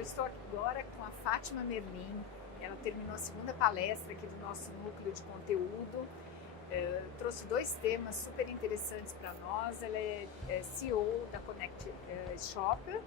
eu estou aqui agora com a Fátima Merlin. Ela terminou a segunda palestra aqui do nosso núcleo de conteúdo. Trouxe 2 temas super interessantes para nós. Ela é CEO da Connect Shopper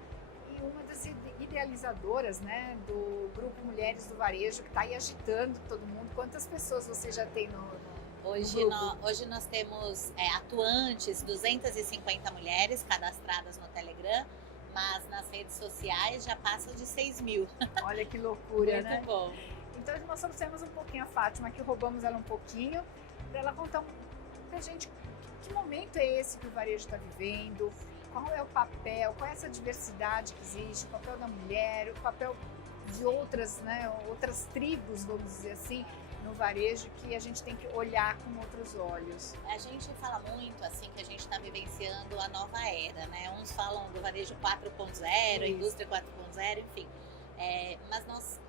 e uma das idealizadoras, né, do grupo Mulheres do Varejo, que está aí agitando todo mundo. Quantas pessoas você já tem no Hoje nós temos atuantes, 250 mulheres cadastradas no Telegram, mas nas redes sociais já passam de 6 mil. Olha que loucura, né? Muito bom. Então nós trouxemos um pouquinho a Fátima, que roubamos ela um pouquinho, para ela contar pra gente que momento é esse que o varejo está vivendo, qual é o papel, qual é essa diversidade que existe, o papel da mulher, o papel de outras, né, outras tribos, vamos dizer assim, no varejo, que a gente tem que olhar com outros olhos. A gente fala muito assim que a gente está vivenciando a nova era, né? Uns falam do varejo 4.0, indústria 4.0, enfim. Mas nós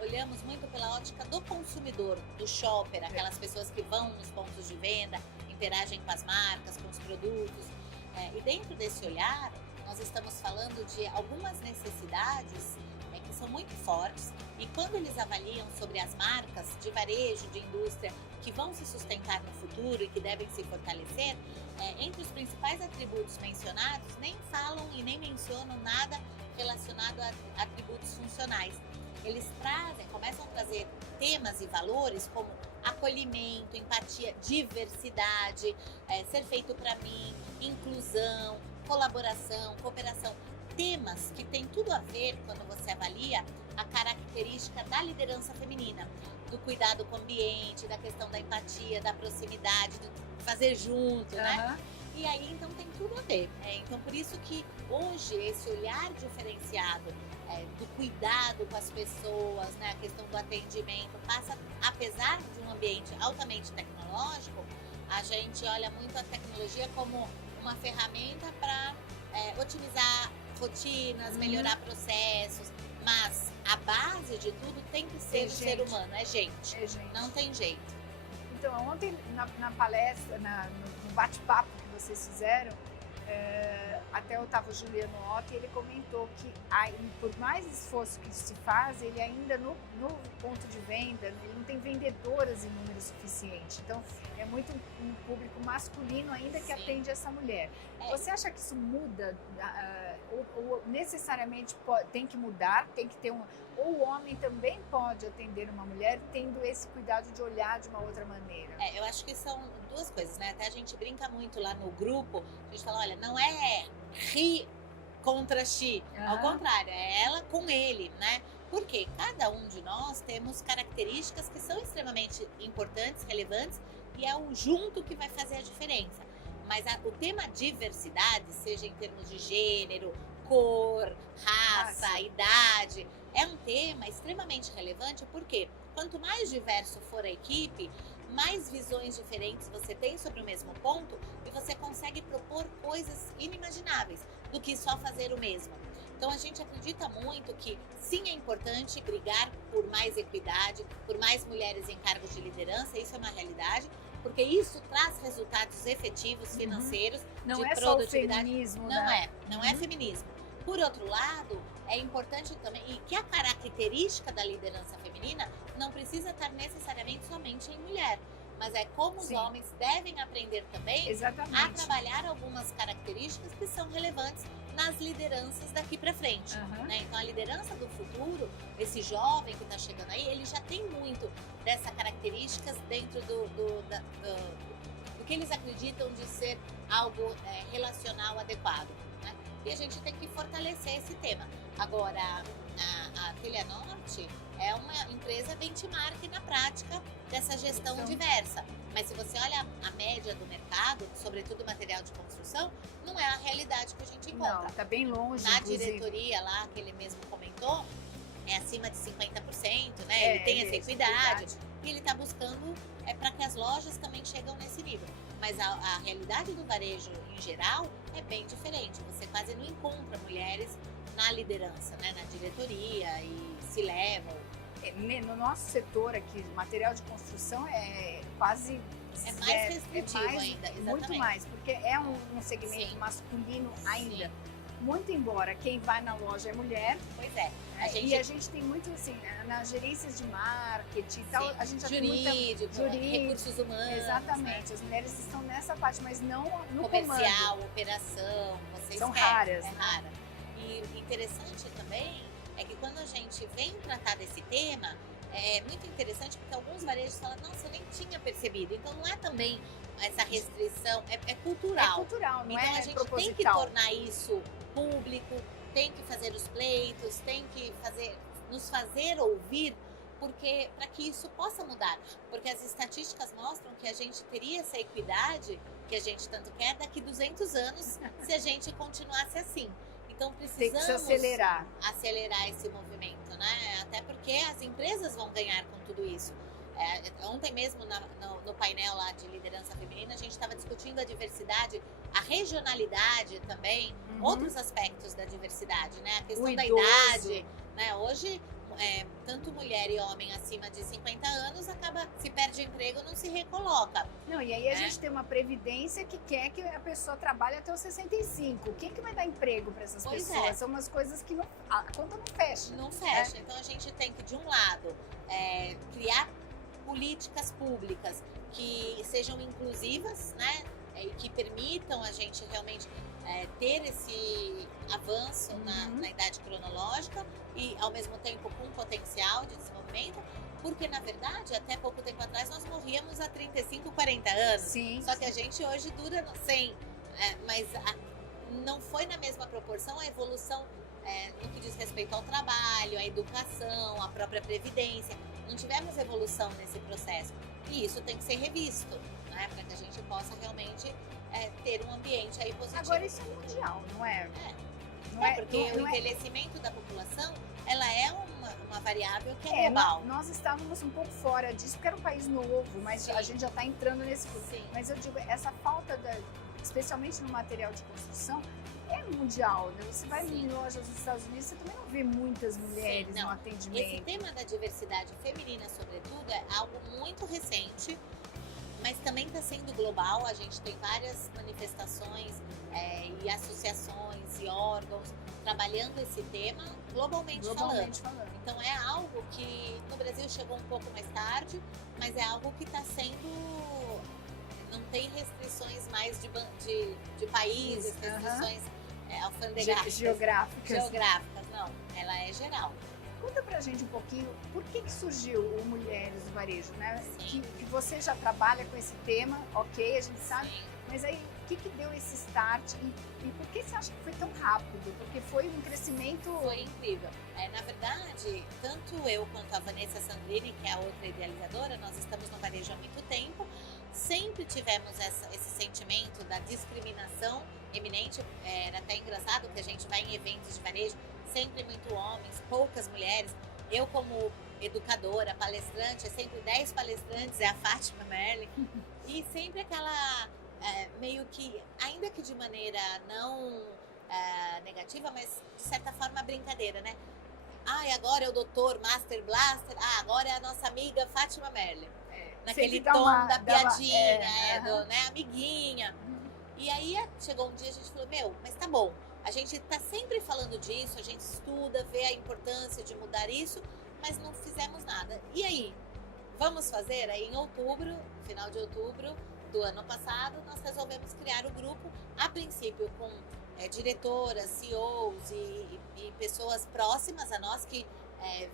olhamos muito pela ótica do consumidor, do shopper, aquelas pessoas que vão nos pontos de venda, interagem com as marcas, com os produtos. E dentro desse olhar, nós estamos falando de algumas necessidades que são muito fortes, e quando eles avaliam sobre as marcas de varejo, de indústria, que vão se sustentar no futuro e que devem se fortalecer, entre os principais atributos mencionados, nem falam e nem mencionam nada relacionado a atributos funcionais. Eles começam a trazer temas e valores como acolhimento, empatia, diversidade, ser feito para mim, inclusão, colaboração, cooperação. Temas que tem tudo a ver, quando você avalia a característica da liderança feminina, do cuidado com o ambiente, da questão da empatia, da proximidade, do fazer junto, né? E aí, então, tem tudo a ver. Então, por isso que hoje esse olhar diferenciado do cuidado com as pessoas, né, a questão do atendimento, passa, apesar de um ambiente altamente tecnológico, a gente olha muito a tecnologia como uma ferramenta para otimizar rotinas, melhorar processos, mas a base de tudo tem que ser o ser humano, é gente. Não tem jeito. Então, ontem na palestra, no bate-papo que vocês fizeram, até o Otávio Juliano Otto, ele comentou que por mais esforço que se faz, ele ainda no ponto de venda, ele não tem vendedoras em número suficiente. Então, é muito um público masculino ainda que atende essa mulher. Você acha que isso muda, ou necessariamente tem que mudar, tem que ter ou o homem também pode atender uma mulher tendo esse cuidado de olhar de uma outra maneira? Eu acho que são 2 coisas, né? Até a gente brinca muito lá no grupo, a gente fala, olha, não é ri contra Xi, ao contrário, é ela com ele, né? Porque cada um de nós temos características que são extremamente importantes, relevantes, e é o junto que vai fazer a diferença. Mas o tema diversidade, seja em termos de gênero, cor, raça, idade, é um tema extremamente relevante, porque quanto mais diverso for a equipe, mais visões diferentes você tem sobre o mesmo ponto e você consegue propor coisas inimagináveis do que só fazer o mesmo. Então a gente acredita muito que sim, é importante brigar por mais equidade, por mais mulheres em cargos de liderança, isso é uma realidade, porque isso traz resultados efetivos financeiros, não de é produtividade. Só o feminismo, Não é feminismo. Por outro lado, é importante também, e que a característica da liderança feminina não precisa estar necessariamente somente em mulher, mas é como os homens devem aprender também a trabalhar algumas características que são relevantes nas lideranças daqui para frente. Né? Então, a liderança do futuro, esse jovem que está chegando aí, ele já tem muito dessas características dentro do que eles acreditam de ser algo relacional adequado. Né? E a gente tem que fortalecer esse tema. Agora, a Telenorte é uma empresa benchmark na prática dessa gestão diversa. Mas se você olha a média do mercado, sobretudo material de construção, não é a realidade que a gente encontra. Não, está bem longe. Na diretoria lá, que ele mesmo comentou, é acima de 50%, né? Ele tem essa equidade. E ele está buscando para que as lojas também chegam nesse nível. Mas a realidade do varejo em geral é bem diferente. Você quase não encontra mulheres na liderança, né? Na diretoria e se levam. No nosso setor aqui, material de construção é quase mais restritivo ainda, exatamente. Muito mais, porque é um segmento masculino ainda. muito embora quem vai na loja é mulher. Pois é. E a gente tem muito assim, nas gerências de marketing e tal, a gente já tem muita recursos humanos. Exatamente, as mulheres estão nessa parte, mas não no comercial, comando. Operação, vocês são raras. É rara. E interessante também é que quando a gente vem tratar desse tema, é muito interessante porque alguns varejos falam, nossa, eu nem tinha percebido. Então não é também essa restrição, é cultural. É cultural, não então, é a gente proposital. tem que tornar isso público, tem que fazer os pleitos, tem que nos fazer ouvir, porque para que isso possa mudar. Porque as estatísticas mostram que a gente teria essa equidade que a gente tanto quer daqui 200 anos se a gente continuasse assim. Então precisamos tem que se acelerar esse movimento, né? Até porque as empresas vão ganhar com tudo isso. Ontem mesmo no painel lá de liderança feminina a gente estava discutindo a diversidade, a regionalidade também, outros aspectos da diversidade, né? A questão da idade, né? Hoje tanto mulher e homem acima de 50 anos se perde emprego, não se recoloca. Não, e aí a gente tem uma previdência que quer que a pessoa trabalhe até os 65. Quem que vai dar emprego para essas pessoas? São umas coisas que a conta não fecha. Não fecha. Então a gente tem que, de um lado, criar políticas públicas que sejam inclusivas, né? E que permitam a gente realmente ter esse avanço na idade cronológica e, ao mesmo tempo, com potencial de desenvolvimento, porque, na verdade, até pouco tempo atrás, nós morríamos há 35, 40 anos. Sim. Só que a gente hoje dura 100, mas não foi na mesma proporção a evolução no que diz respeito ao trabalho, à educação, à própria previdência. Não tivemos evolução nesse processo. E isso tem que ser revisto, né, para que a gente possa realmente ter um ambiente aí positivo. Agora isso é mundial, não é? Porque o envelhecimento da população, ela é uma variável que é global. Nós estávamos um pouco fora disso, porque era um país novo, mas a gente já está entrando nesse ponto. Mas eu digo, essa falta, especialmente no material de construção, é mundial, né? Você vai em lojas nos Estados Unidos, você também não vê muitas mulheres no atendimento. Esse tema da diversidade feminina, sobretudo, é algo muito recente, mas também está sendo global. A gente tem várias manifestações e associações e órgãos trabalhando esse tema globalmente falando. Então é algo que no Brasil chegou um pouco mais tarde, mas é algo que está sendo... Não tem restrições mais de países, restrições alfandegárias. Geográficas, não. Ela é geral. Conta pra gente um pouquinho por que surgiu o Mulheres do Varejo, né? Que você já trabalha com esse tema, ok, a gente sabe, mas aí o que deu esse start e por que você acha que foi tão rápido? Porque foi um crescimento... Foi incrível. Na verdade, tanto eu quanto a Vanessa Sandrini, que é a outra idealizadora, nós estamos no varejo há muito tempo, sempre tivemos esse sentimento da discriminação eminente. Era até engraçado que a gente vai em eventos de varejo, sempre muito homens, poucas mulheres. Eu, como educadora, palestrante, é sempre 10 palestrantes, é a Fátima Merli. E sempre aquela, meio que, ainda que de maneira não negativa, mas de certa forma brincadeira, né? Agora é o doutor Master Blaster, agora é a nossa amiga Fátima Merli. Naquele tom da piadinha, né, amiguinha. E aí chegou um dia, a gente falou, mas tá bom, a gente tá sempre falando disso, a gente estuda, vê a importância de mudar isso, mas não fizemos nada. E aí, vamos fazer? Aí em outubro, final de outubro do ano passado, nós resolvemos criar o grupo, a princípio com diretoras, CEOs e pessoas próximas a nós que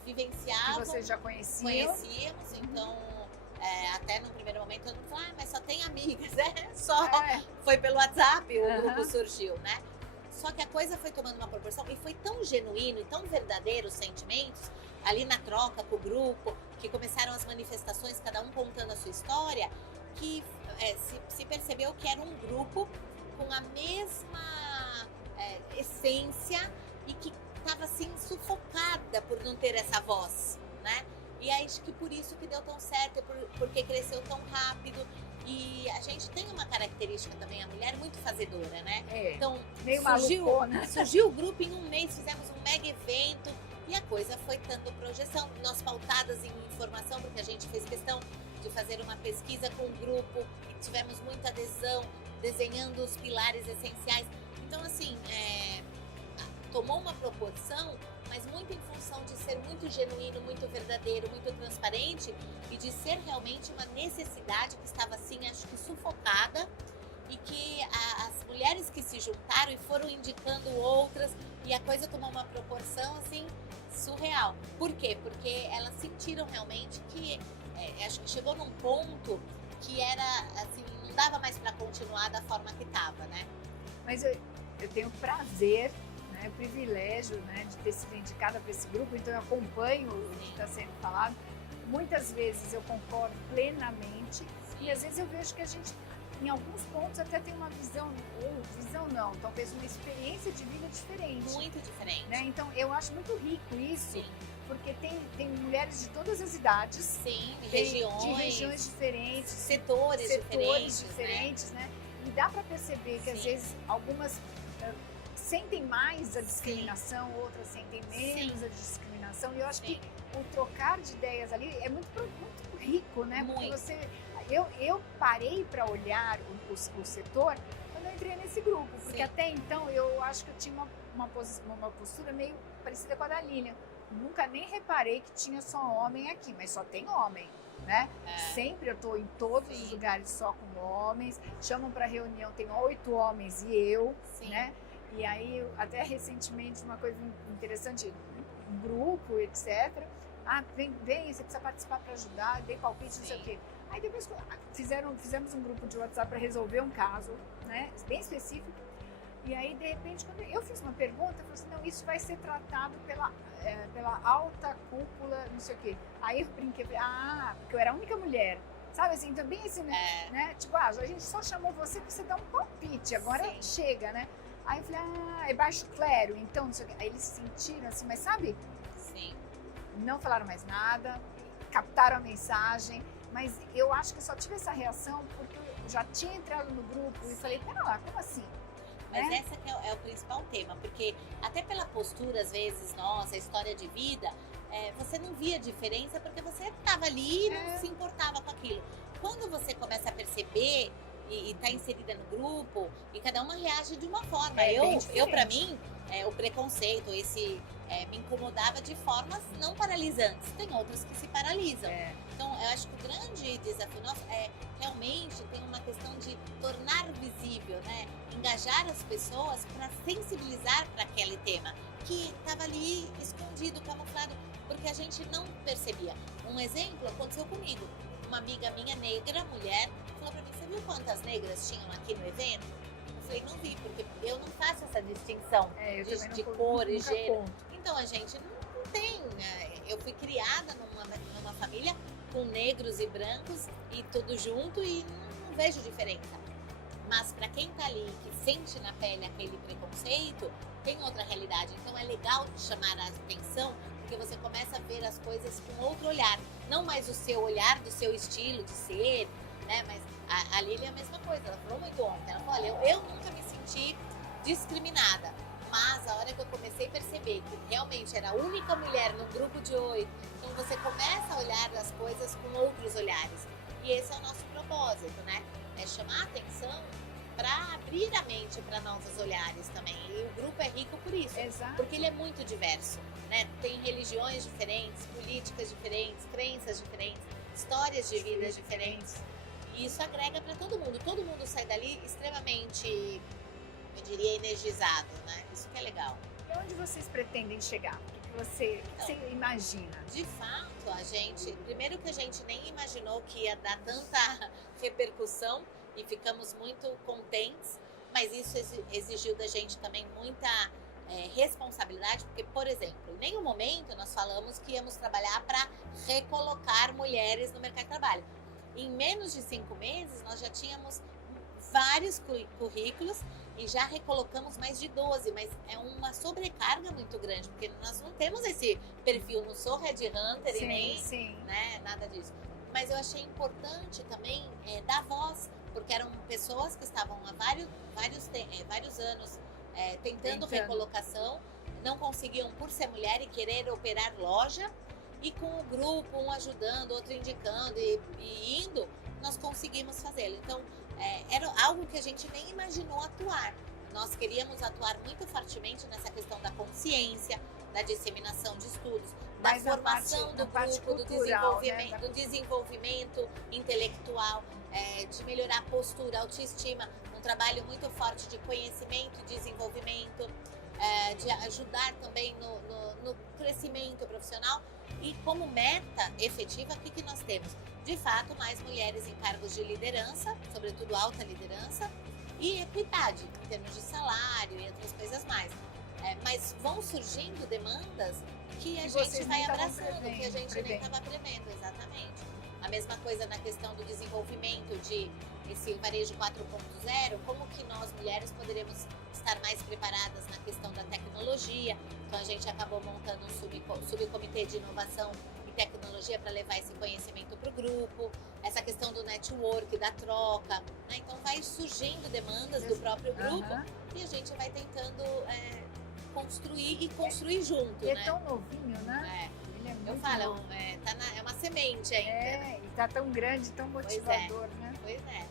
vivenciavam. Que vocês já conheciam. Conhecíamos, então... até no primeiro momento eu não falei, mas só tem amigas, foi pelo WhatsApp o grupo surgiu, né? Só que a coisa foi tomando uma proporção e foi tão genuíno e tão verdadeiro os sentimentos ali na troca com o grupo, que começaram as manifestações, cada um contando a sua história, que se percebeu que era um grupo com a mesma essência e que estava assim sufocada por não ter essa voz, né? E acho que por isso que deu tão certo, porque cresceu tão rápido. E a gente tem uma característica também, a mulher muito fazedora, né? Então, surgiu o grupo em um mês, fizemos um mega evento e a coisa foi dando projeção. Nós pautadas em informação, porque a gente fez questão de fazer uma pesquisa com o grupo e tivemos muita adesão, desenhando os pilares essenciais. Então, assim, tomou uma proporção, mas muito em função de ser muito genuíno, muito verdadeiro, muito transparente e de ser realmente uma necessidade que estava assim, acho que sufocada, e que as mulheres que se juntaram e foram indicando outras e a coisa tomou uma proporção assim surreal. Por quê? Porque elas sentiram realmente que acho que chegou num ponto que era assim, não dava mais para continuar da forma que estava, né? Mas eu tenho prazer, né, privilégio, né, de ter sido indicada para esse grupo, então eu acompanho o que está sendo falado. Muitas vezes eu concordo plenamente e às vezes eu vejo que a gente, em alguns pontos, até tem uma visão, ou visão não, talvez uma experiência de vida diferente. Muito diferente. Né? Então eu acho muito rico isso. Sim. Porque tem mulheres de todas as idades. Sim, de regiões diferentes. Setores diferentes, né? E dá para perceber que às vezes algumas sentem mais a discriminação, outras sentem menos a discriminação. E eu acho que o trocar de ideias ali é muito rico, né? Muito. Porque eu parei para olhar o setor quando eu entrei nesse grupo. Porque até então eu acho que eu tinha uma postura meio parecida com a da Lilian. Nunca nem reparei que tinha só homem aqui, mas só tem homem, né? Sempre eu tô em todos os lugares só com homens, chamam para reunião, tem 8 homens e eu, né? E aí, até recentemente, uma coisa interessante, um grupo, etc. Vem, você precisa participar para ajudar, dei palpite, não sei o quê. Aí depois fizemos um grupo de WhatsApp para resolver um caso, né? Bem específico. E aí, de repente, quando eu fiz uma pergunta, eu falei assim, não, isso vai ser tratado pela alta cúpula, não sei o quê. Aí eu brinquei, porque eu era a única mulher. Sabe assim, também assim, né? Tipo, a gente só chamou você pra você dar um palpite, agora chega, né? Aí eu falei, é baixo clero, então, não sei o quê. Aí eles se sentiram assim, mas sabe? Sim. Não falaram mais nada, captaram a mensagem, mas eu acho que eu só tive essa reação porque eu já tinha entrado no grupo e falei, pera lá, como assim? Mas essa que é o principal tema, porque até pela postura, às vezes, nossa, história de vida, você não via diferença porque você estava ali e não se importava com aquilo. Quando você começa a perceber e está inserida no grupo, e cada uma reage de uma forma. Eu para mim, o preconceito, me incomodava de formas não paralisantes. Tem outras que se paralisam. Então, eu acho que o grande desafio nosso realmente tem uma questão de tornar visível, né? Engajar as pessoas para sensibilizar para aquele tema que estava ali escondido, camuflado, porque a gente não percebia. Um exemplo aconteceu comigo. Uma amiga minha negra, mulher, falou para mim, você viu quantas negras tinham aqui no evento? Eu falei, não vi, porque eu não faço essa distinção de cor e gênero. Então a gente não tem. Eu fui criada numa família com negros e brancos e tudo junto e não vejo diferença. Mas para quem tá ali, que sente na pele aquele preconceito, tem outra realidade. Então é legal chamar a atenção, porque você começa a ver as coisas com outro olhar. Não mais o seu olhar do seu estilo de ser, né? Mas a Lili é a mesma coisa. Ela falou muito ontem. Ela falou, olha, eu nunca me senti discriminada. Mas a hora que eu comecei a perceber que realmente era a única mulher num grupo de 8, então você começa a olhar as coisas com outros olhares. E esse é o nosso propósito, né? É chamar a atenção para abrir a mente para novos olhares também. E o grupo é rico por isso. Exato. Porque ele é muito diverso, né? Tem religiões diferentes, políticas diferentes, crenças diferentes, histórias de vidas diferentes. E isso agrega para todo mundo. Todo mundo sai dali extremamente, eu diria, energizado, né? Isso que é legal. E onde vocês pretendem chegar? O que você imagina? De fato, primeiro que a gente nem imaginou que ia dar tanta repercussão e ficamos muito contentes, mas isso exigiu da gente também muita responsabilidade, porque, por exemplo, em nenhum momento nós falamos que íamos trabalhar para recolocar mulheres no mercado de trabalho. Em menos de 5 meses, nós já tínhamos vários currículos e já recolocamos mais de 12, mas é uma sobrecarga muito grande, porque nós não temos esse perfil, não sou headhunter e nem né, nada disso. Mas eu achei importante também dar voz, porque eram pessoas que estavam há vários anos tentando recolocação, não conseguiam por ser mulher e querer operar loja, e com o grupo, um ajudando, outro indicando e indo, nós conseguimos fazê-lo. Então, era algo que a gente nem imaginou atuar, nós queríamos atuar muito fortemente nessa questão da consciência, da disseminação de estudos, da Mas na formação do parte grupo, do cultural, né? desenvolvimento, do desenvolvimento intelectual, de melhorar a postura, a autoestima, um trabalho muito forte de conhecimento e desenvolvimento, de ajudar também no crescimento profissional. E como meta efetiva, o que nós temos? De fato, mais mulheres em cargos de liderança, sobretudo alta liderança, e equidade em termos de salário e outras coisas mais. Mas vão surgindo demandas que a gente vai abraçando, que a gente nem estava prevendo, exatamente. A mesma coisa na questão do desenvolvimento de esse varejo 4.0, como que nós mulheres poderemos estar mais preparadas na questão da tecnologia. Então a gente acabou montando um subcomitê de inovação e tecnologia para levar esse conhecimento para o grupo, essa questão do network, da troca, né? Então vai surgindo demandas do próprio grupo e a gente vai tentando construir junto, é né? É tão novinho, né? Ele é muito Eu falo, novo. é uma semente ainda. E tá tão grande, tão motivador, né? Pois é.